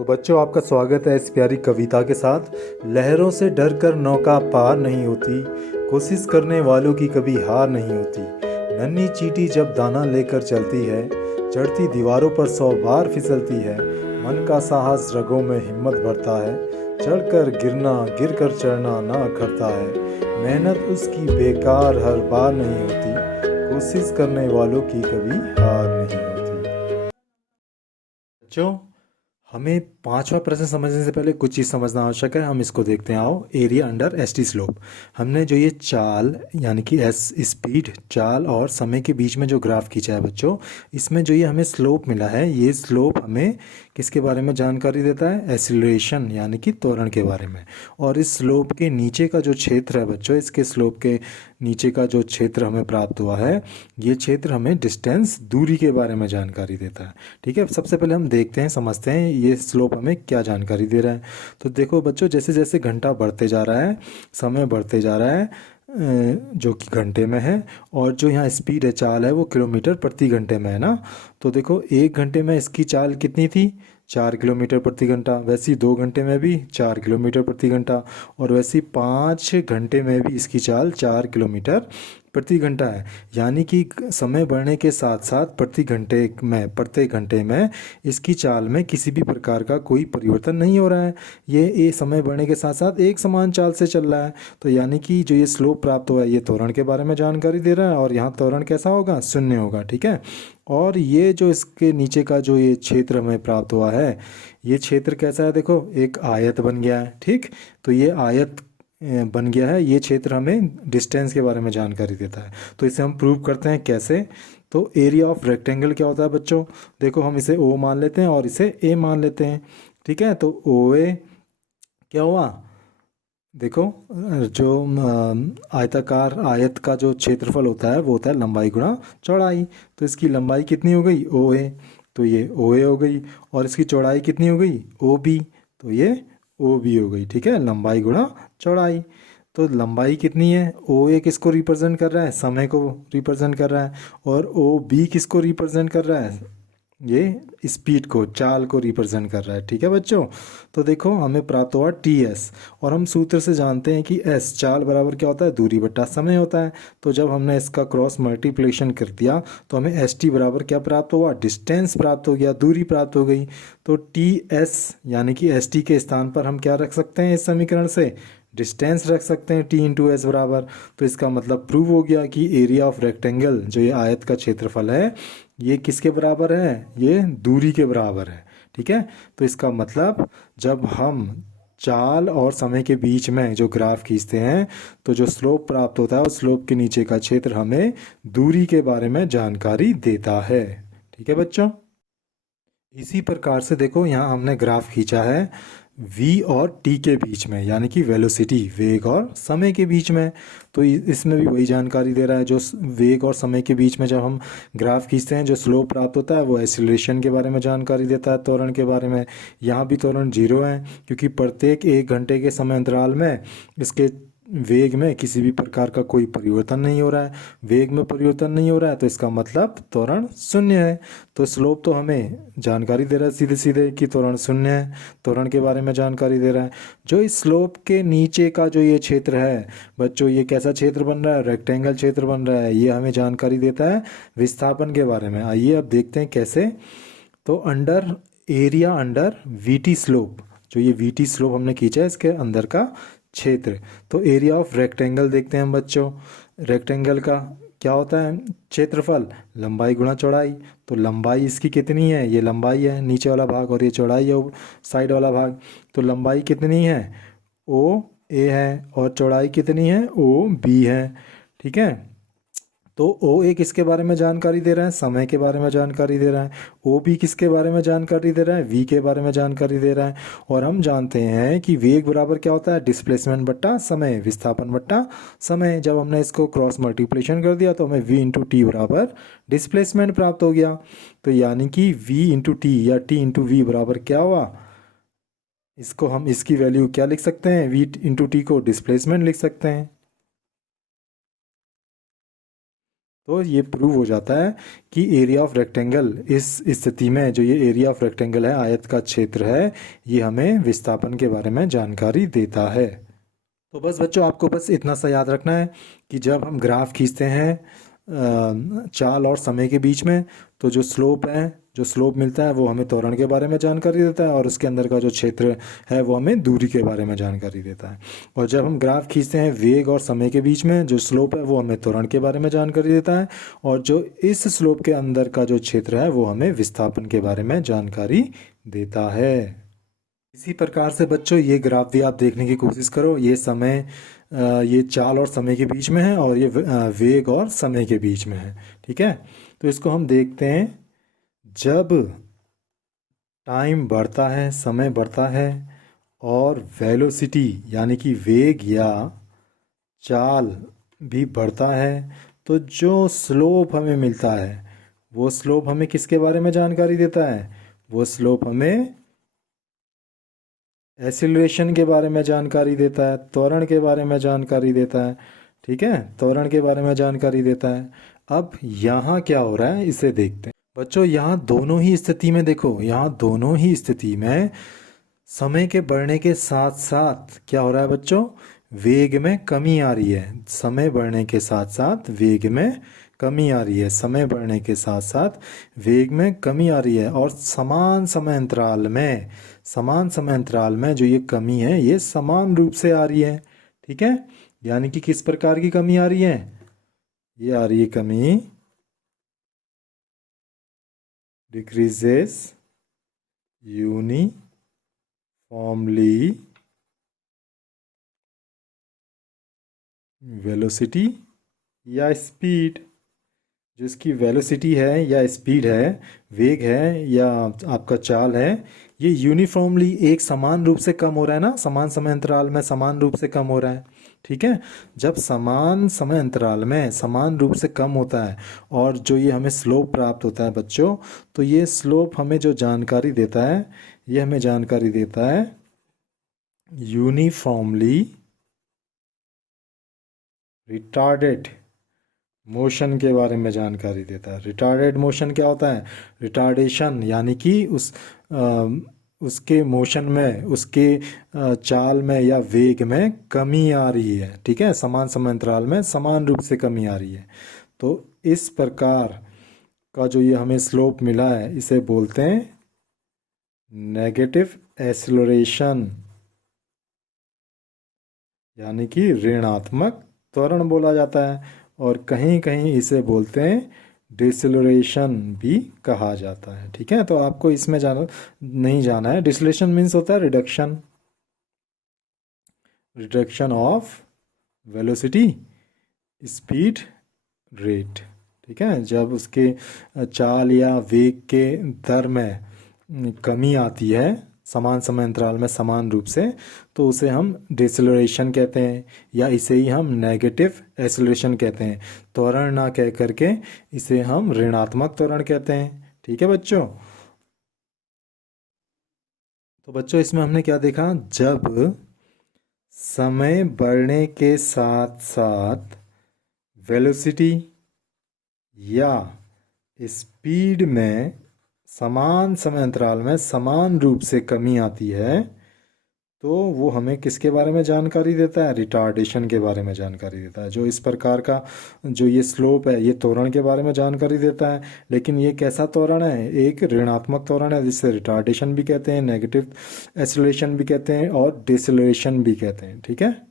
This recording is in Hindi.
तो बच्चों, आपका स्वागत है इस प्यारी कविता के साथ। लहरों से डर कर नौका पार नहीं होती, कोशिश करने वालों की कभी हार नहीं होती। नन्ही चींटी जब दाना लेकर चलती है, चढ़ती दीवारों पर 100 बार फिसलती है। मन का साहस रगों में हिम्मत भरता है, चढ़कर गिरना गिर कर चढ़ना ना अखरता है। मेहनत उसकी बेकार हर बार नहीं होती, कोशिश करने वालों की कभी हार नहीं होती। बच्चों, हमें पांचवा प्रश्न समझने से पहले कुछ चीज़ समझना आवश्यक है। हम इसको देखते हैं। आओ, area under S T slope. हमने जो ये चाल यानी कि एस स्पीड, चाल और समय के बीच में जो ग्राफ खींचा है बच्चों, इसमें जो ये हमें स्लोप मिला है, ये स्लोप हमें किसके बारे में जानकारी देता है? एक्सीलरेशन यानी कि त्वरण के बारे में। और इस स्लोप के नीचे का जो क्षेत्र है बच्चों, इसके स्लोप के नीचे का जो क्षेत्र हमें प्राप्त हुआ है, ये क्षेत्र हमें डिस्टेंस, दूरी के बारे में जानकारी देता है। ठीक है, सबसे पहले हम देखते हैं, समझते हैं ये स्लोप हमें क्या जानकारी दे रहा है। तो देखो बच्चों, जैसे जैसे घंटा बढ़ते जा रहा है, समय बढ़ते जा रहा है, जो कि घंटे में है, और जो यहाँ स्पीड है, चाल है, वो किलोमीटर प्रति घंटे में है ना। तो देखो, 1 घंटे में इसकी चाल कितनी थी? 4 किलोमीटर प्रति घंटा। वैसे ही 2 घंटे में भी 4 किलोमीटर प्रति घंटा, और वैसे ही 5 घंटे में भी इसकी चाल 4 किलोमीटर प्रति घंटा है। यानी कि समय बढ़ने के साथ साथ प्रत्येक घंटे में इसकी चाल में किसी भी प्रकार का कोई परिवर्तन नहीं हो रहा है। ये समय बढ़ने के साथ साथ एक समान चाल से चल रहा है। तो यानी कि जो ये स्लोप प्राप्त हुआ है, ये त्वरण के बारे में जानकारी दे रहा है, और यहाँ त्वरण कैसा होगा? शून्य होगा। ठीक है। और ये जो इसके नीचे का जो ये क्षेत्र हमें प्राप्त हुआ है, ये क्षेत्र कैसा है? देखो, एक आयत बन गया है। ठीक, तो ये आयत बन गया है। ये क्षेत्र हमें डिस्टेंस के बारे में जानकारी देता है। तो इसे हम प्रूव करते हैं कैसे? तो एरिया ऑफ रेक्टेंगल क्या होता है बच्चों? देखो, हम इसे ओ मान लेते हैं और इसे ए मान लेते हैं। ठीक है, तो ओ ए क्या हुआ? देखो, जो आयताकार आयत का जो क्षेत्रफल होता है, वो होता है लंबाई गुणा चौड़ाई। तो इसकी लंबाई कितनी हो गई? ओ ए। तो ये ओ ए हो गई। और इसकी चौड़ाई कितनी हो गई? O B. तो ये ओ बी हो गई। ठीक है, लंबाई गुणा चौड़ाई। तो लंबाई कितनी है? ओ ए किसको रिप्रेजेंट कर रहा है? समय को रिप्रेजेंट कर रहा है। और ओ बी किसको रिप्रेजेंट कर रहा है? ये स्पीड को, चाल को रिप्रेजेंट कर रहा है। ठीक है बच्चों, तो देखो हमें प्राप्त हुआ टी एस। और हम सूत्र से जानते हैं कि एस, चाल बराबर क्या होता है? दूरी बट्टा समय होता है। तो जब हमने इसका क्रॉस मल्टीप्लिकेशन कर दिया, तो हमें एस टी बराबर क्या प्राप्त हुआ? डिस्टेंस प्राप्त हो गया, दूरी प्राप्त हो गई। तो टी एस यानी कि एस टी के स्थान पर हम क्या रख सकते हैं? इस समीकरण से डिस्टेंस रख सकते हैं, टी इंटू एस बराबर। तो इसका मतलब प्रूव हो गया कि एरिया ऑफ रेक्टेंगल, जो ये आयत का क्षेत्रफल है, ये किसके बराबर है? ये दूरी के बराबर है। ठीक है, तो इसका मतलब जब हम चाल और समय के बीच में जो ग्राफ खींचते हैं, तो जो स्लोप प्राप्त होता है, उस स्लोप के नीचे का क्षेत्र हमें दूरी के बारे में जानकारी देता है। ठीक है बच्चों, इसी प्रकार से देखो, यहाँ हमने ग्राफ खींचा है v और t के बीच में, यानी कि वेलोसिटी, वेग और समय के बीच में। तो इसमें भी वही जानकारी दे रहा है। जो वेग और समय के बीच में जब हम ग्राफ खींचते हैं, जो स्लोप प्राप्त होता है, वो एक्सीलरेशन के बारे में जानकारी देता है, त्वरण के बारे में। यहाँ भी त्वरण 0 है, क्योंकि प्रत्येक 1 घंटे के समय अंतराल में इसके वेग में किसी भी प्रकार का कोई परिवर्तन नहीं हो रहा है। वेग में परिवर्तन नहीं हो रहा है, तो इसका मतलब त्वरण शून्य है। तो स्लोप तो हमें जानकारी दे रहा है सीधे सीधे कि त्वरण शून्य है, त्वरण के बारे में जानकारी दे रहा है। जो इस स्लोप के नीचे का जो ये क्षेत्र है बच्चों, ये कैसा क्षेत्र बन रहा है? रेक्टेंगल क्षेत्र बन रहा है। ये हमें जानकारी देता है विस्थापन के बारे में। आइए अब देखते हैं कैसे। तो under area under VT slope, जो ये वीटी स्लोप हमने खींचा है, इसके अंदर का क्षेत्र। तो एरिया ऑफ रेक्टेंगल देखते हैं हम बच्चों। रेक्टेंगल का क्या होता है? क्षेत्रफल, लंबाई गुणा चौड़ाई। तो लंबाई इसकी कितनी है? ये लंबाई है नीचे वाला भाग, और ये चौड़ाई है साइड वाला भाग। तो लंबाई कितनी है? ओ ए है। और चौड़ाई कितनी है? ओ बी है। ठीक है, तो ओ ए किसके बारे में जानकारी दे रहा है? समय के बारे में जानकारी दे रहा है। ओ बी किसके बारे में जानकारी दे रहा है? वी के बारे में जानकारी दे रहा है। और हम जानते हैं कि वेग बराबर क्या होता है? डिस्प्लेसमेंट बट्टा समय, विस्थापन बट्टा समय। जब हमने इसको क्रॉस मल्टीप्लिकेशन कर दिया, तो हमें वी इंटू टी बराबर डिस्प्लेसमेंट प्राप्त हो गया। तो यानी कि वी इंटू टी या टी इंटू वी बराबर क्या हुआ? इसको हम, इसकी वैल्यू क्या लिख सकते हैं? वी इंटू टी को डिस्प्लेसमेंट लिख सकते हैं। तो ये प्रूव हो जाता है कि एरिया ऑफ रेक्टेंगल इस स्थिति में, जो ये एरिया ऑफ रेक्टेंगल है, आयत का क्षेत्र है, ये हमें विस्थापन के बारे में जानकारी देता है। तो बस बच्चों, आपको बस इतना सा याद रखना है कि जब हम ग्राफ खींचते हैं चाल और समय के बीच में, तो जो स्लोप है, जो स्लोप मिलता है वो हमें त्वरण के बारे में जानकारी देता है, और उसके अंदर का जो क्षेत्र है वो हमें दूरी के बारे में जानकारी देता है। और जब हम ग्राफ खींचते हैं वेग और समय के बीच में, जो स्लोप है वो हमें त्वरण के बारे में जानकारी देता है, और जो इस स्लोप के अंदर का जो क्षेत्र है वो हमें विस्थापन के बारे में जानकारी देता है। इसी प्रकार से बच्चों ये ग्राफ भी आप देखने की कोशिश करो। ये समय, ये चाल और समय के बीच में है, और ये वेग और समय के बीच में है। ठीक है, तो इसको हम देखते हैं। जब टाइम बढ़ता है, समय बढ़ता है, और वेलोसिटी यानी कि वेग या चाल भी बढ़ता है, तो जो स्लोप हमें मिलता है वो स्लोप हमें किसके बारे में जानकारी देता है? वो स्लोप हमें एक्सीलरेशन के बारे में जानकारी देता है, त्वरण के बारे में जानकारी देता है। ठीक है, त्वरण के बारे में जानकारी देता है। अब यहाँ क्या हो रहा है इसे देखते हैं। बच्चों यहाँ दोनों ही स्थिति में देखो, यहाँ दोनों ही स्थिति में समय के बढ़ने के साथ साथ क्या हो रहा है बच्चों? वेग में कमी आ रही है। समय बढ़ने के साथ साथ वेग में कमी आ रही है, समय बढ़ने के साथ साथ वेग में कमी आ रही है। और समान समय अंतराल में, समान समय अंतराल में जो ये कमी है ये समान रूप से आ रही है। ठीक है, यानी कि किस प्रकार की कमी आ रही है? ये आ रही है कमी डिक्रीजेस यूनिफॉर्मली वेलोसिटी या स्पीड। जो इसकी वेलोसिटी है या स्पीड है, वेग है या आपका चाल है, ये यूनिफॉर्मली एक समान रूप से कम हो रहा है ना, समान समय अंतराल में समान रूप से कम हो रहा है। ठीक है, जब समान समय अंतराल में समान रूप से कम होता है और जो ये हमें स्लोप प्राप्त होता है बच्चों, तो ये स्लोप हमें जो जानकारी देता है, ये हमें जानकारी देता है यूनिफॉर्मली रिटार्डेड मोशन के बारे में जानकारी देता है। रिटार्डेड मोशन क्या होता है? रिटार्डेशन यानी कि उसके मोशन में, उसके चाल में या वेग में कमी आ रही है। ठीक है, समान समय अंतराल में समान रूप से कमी आ रही है। तो इस प्रकार का जो ये हमें स्लोप मिला है इसे बोलते हैं नेगेटिव एक्सीलरेशन, यानी कि ऋणात्मक त्वरण बोला जाता है। और कहीं कहीं इसे बोलते हैं डिसलेरेशन भी कहा जाता है। ठीक है, तो आपको इसमें जाना नहीं जाना है। डिसलेरेशन मीन्स होता है reduction, reduction of velocity, speed, rate. ठीक है, जब उसके चाल या वेग के दर में कमी आती है समान समय अंतराल में समान रूप से, तो उसे हम डिसलेरेशन कहते हैं, या इसे ही हम नेगेटिव एक्सीलरेशन कहते हैं। त्वरण ना कह करके इसे हम ऋणात्मक त्वरण कहते हैं। ठीक है बच्चों, तो बच्चों इसमें हमने क्या देखा? जब समय बढ़ने के साथ साथ वेलोसिटी या स्पीड में समान समय अंतराल में समान रूप से कमी आती है, तो वो हमें किसके बारे में जानकारी देता है? रिटार्डेशन के बारे में जानकारी देता है। जो इस प्रकार का जो ये स्लोप है ये त्वरण के बारे में जानकारी देता है, लेकिन ये कैसा त्वरण है? एक ऋणात्मक त्वरण है, जिसे रिटार्डेशन भी कहते हैं, नेगेटिव एक्सीलरेशन भी कहते हैं और डिसलेरेशन भी कहते हैं। ठीक है।